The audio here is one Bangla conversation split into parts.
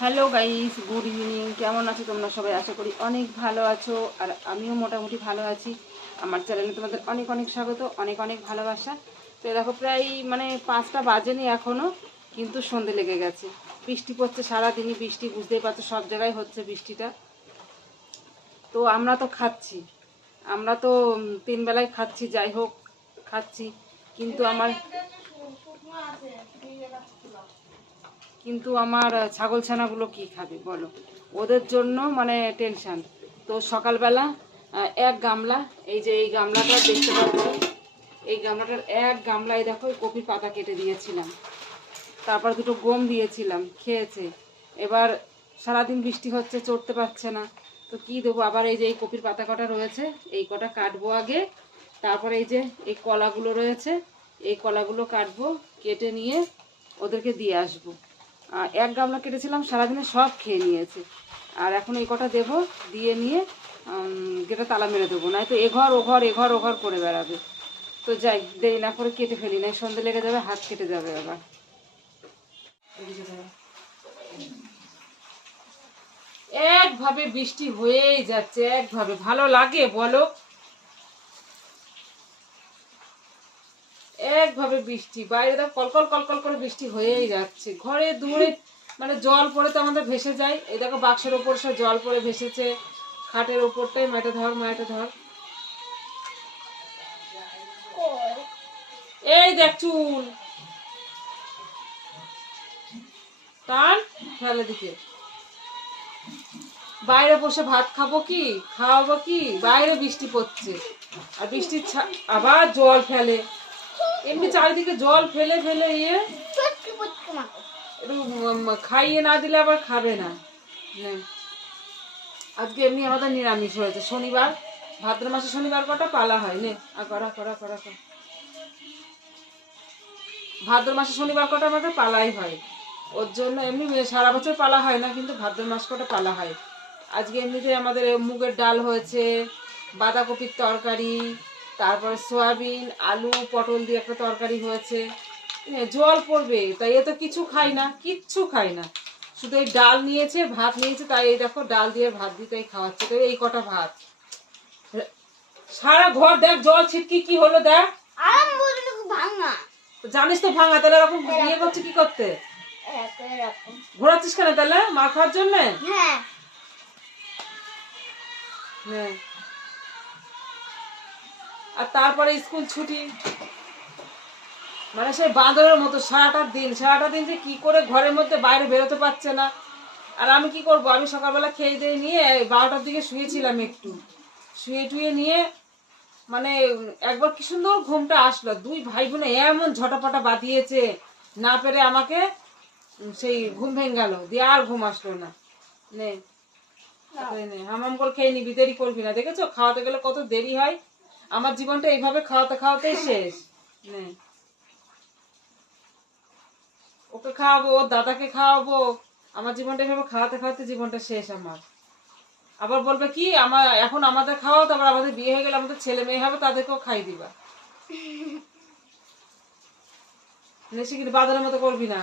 Hello guys, good evening. কেমন আছো তোমরা সবাই? আশা করি অনেক ভালো আছো, আর আমিও মোটামুটি ভালো আছি। আমার চ্যানেলে তোমাদের অনেক অনেক স্বাগত, অনেক অনেক ভালোবাসা। তো দেখো প্রায় 5টা বাজেনি এখনও, কিন্তু সন্ধে লেগে গেছে। বৃষ্টি পড়ছে সারাদিনই, বৃষ্টি বুঝতেই পারছো, সব জায়গায় হচ্ছে বৃষ্টিটা। তো আমরা তো খাচ্ছি, আমরা তো 3 বেলায় খাচ্ছি, যাই হোক খাচ্ছি। কিন্তু আমার ছাগল ছানাগুলো কি খাবে বলো? ওদের জন্য টেনশন। তো সকালবেলা এক গামলা, এই যে এই গামলাটা দেখতে পাচ্ছ, এই গামলাটার এক গামলায় দেখো কপির পাতা কেটে দিয়েছিলাম, তারপর 2টো গম দিয়েছিলাম, খেয়েছে। এবার সারাদিন বৃষ্টি হচ্ছে, চড়তে পারছে না, তো কি দেবো? আবার এই যে এই কপির পাতা কটা রয়েছে, এই কটা কাটবো আগে। তারপরে এই যে এই কলাগুলো রয়েছে, এই কলাগুলো কাটবো, কেটে নিয়ে ওদেরকে দিয়ে আসবো। এক গামলা কেটেছিলাম, সারাদিনে সব খেয়ে নিয়েছে। আর এখন এই কটা দেবো, দিয়ে নিয়ে গেটে তালা মেরে দেবো, নয়তো এঘর ওঘর এঘর ওঘর করে বেড়াবে। তো যাই, দেরি না করে কেটে ফেলি, না সন্ধে লেগে যাবে, হাত কেটে যাবে আবার। একভাবে বৃষ্টি হয়েই যাচ্ছে, একভাবে ভালো লাগে বলো? একভাবে বৃষ্টি, বাইরে তো কলকল কলকল করে বৃষ্টি হয়েই যাচ্ছে, ঘরে দূরে জল পড়ে তো আমাদের ভেসে যায়। এই দেখো বাক্সের ওপর সে জল পড়ে ভেসেছে, খাটের ওপরটাই। মাইটা ধর, মাইটা ধর, এই দেখ চুল টান ফেলে দিকে। বাইরে বসে ভাত খাবো কি, খাওয়াবো কি? বাইরে বৃষ্টি পড়ছে, আর বৃষ্টির আবার জল ফেলে, এমনি চারিদিকে জল ফেলে ফেলে একটু খাইয়ে না দিলে আবার খাবে না। আজকে এমনি আমাদের নিরামিষ হয়েছে, শনিবার, ভাদ্র মাসে শনিবার কটা পালা হয় নে, আর করা করা করা করা ভাদ্র মাসে শনিবার কটা আমাদের পালাই হয়, ওর জন্য এমনি সারা বছর পালা হয় না, কিন্তু ভাদ্র মাস কটা পালা হয়। আজকে এমনিতে আমাদের মুগের ডাল হয়েছে, বাঁধাকপির তরকারি, তারপরে সয়াবিন আলু পটল দিয়ে একটা তরকারি হয়েছে। জল পড়বে তাই এ তো কিছু খাই না, কিচ্ছু খাই না, শুধু এই ডাল নিয়েছে, ভাত নিয়েছে, তাই এই দেখো ডাল দিয়ে ভাত দিতেই খাওয়াচ্ছে। তো এই কটা ভাত, সারা ঘর দেখ জল ছিটকি কি হলো দেখ। জানিস তো ভাঙা, তাহলে এরকম ইয়ে করছে কি করতে? ঘোরাচ্ছিস কেন তাহলে? মা খাওয়ার জন্য? হ্যাঁ। আর তারপরে স্কুল ছুটি, সেই বাঁদরের মতো সারাটা দিন যে কি করে ঘরের মধ্যে বাইরে বেরোতে পারছে না। আর আমি কি করব, আমি সকালবেলা খেয়ে দিয়ে নিয়ে 12টার দিকে শুয়েছিলাম, একটু শুয়ে টুয়ে নিয়ে একবার কি সুন্দর ঘুমটা আসলো, 2 ভাই বোনে এমন ঝটাপটা বাঁধিয়েছে, না পেরে আমাকে সেই ঘুম ভেঙে গেল, দিয়ে আর ঘুম আসলো না। নে হামাম করে খেয়ে নিবি, দেরি করবি না, দেখেছো খাওয়াতে গেলে কত দেরি হয়। আমার জীবনটা এইভাবে খাওয়াতে খাওয়াতেই শেষ। নে ওকে খাওয়াবো, ওর দাদাকে খাওয়াবো, আমার জীবনটা এইভাবে খাওয়াতে খাওয়াতে জীবনটা শেষ আমার। আবার বলবে কি এখন আমাদের খাওয়াও, তারপর আমাদের বিয়ে হয়ে গেলে আমাদের ছেলে মেয়ে হবে, তাদেরকেও খাই দিবা। নেশি কিন্তু বাদরের মতো করবি না।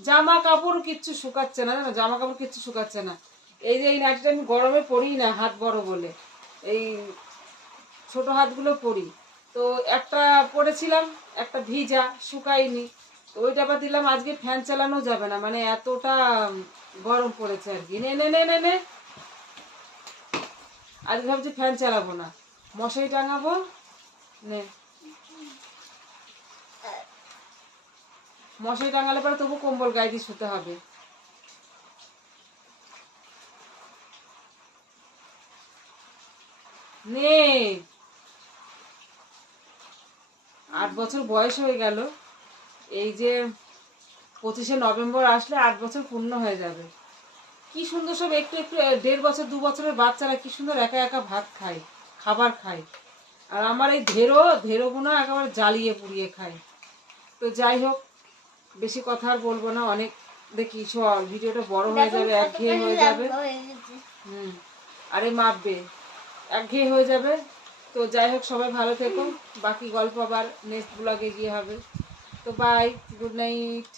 জামা কাপড় কিচ্ছু শুকাচ্ছে না, জানো, জামা কাপড় কিচ্ছু শুকাচ্ছে না। এই যে এই নাইটিটা আমি গরমে পরি না, হাত বড় বলে, এই ছোট হাতগুলো পরি। তো একটা পরেছিলাম, একটা ভিজা, শুকায়নি, তো ওইটা আবার দিলাম। আজকে ফ্যান চালানো যাবে না, এতটা গরম পড়েছে আর কি। নে নে নে নে নে আজকে ভাবছি ফ্যান চালাবো না, মশারি টাঙাবো। নে মশারি টাঙালে পরে তবু কম্বল গায়ে দিয়ে শুতে হবে। নে 8 বছর বয়স হয়ে গেল, এই যে 25শে নভেম্বর আসলে 8 বছর পূর্ণ হয়ে যাবে। কি সুন্দর সব একটু একটু 1.5 বছর 2 বছরের বাচ্চারা কি সুন্দর একা একা ভাত খায়, খাবার খায়। আর আমার এই ধেরো গুনা একেবারে জ্বালিয়ে পুড়িয়ে খায়। তো যাই হোক, বেশি কথা আর বলবো না, অনেক দেখি সব ভিডিওটা বড় হয়ে যাবে, একঘেয়ে হয়ে যাবে। আরে মাপবে, একঘেয়ে হয়ে যাবে। তো যাই হোক, সবাই ভালো থেকো, বাকি গল্প আবার নেক্সট ব্লগে গিয়ে হবে। তো বাই, গুড নাইট।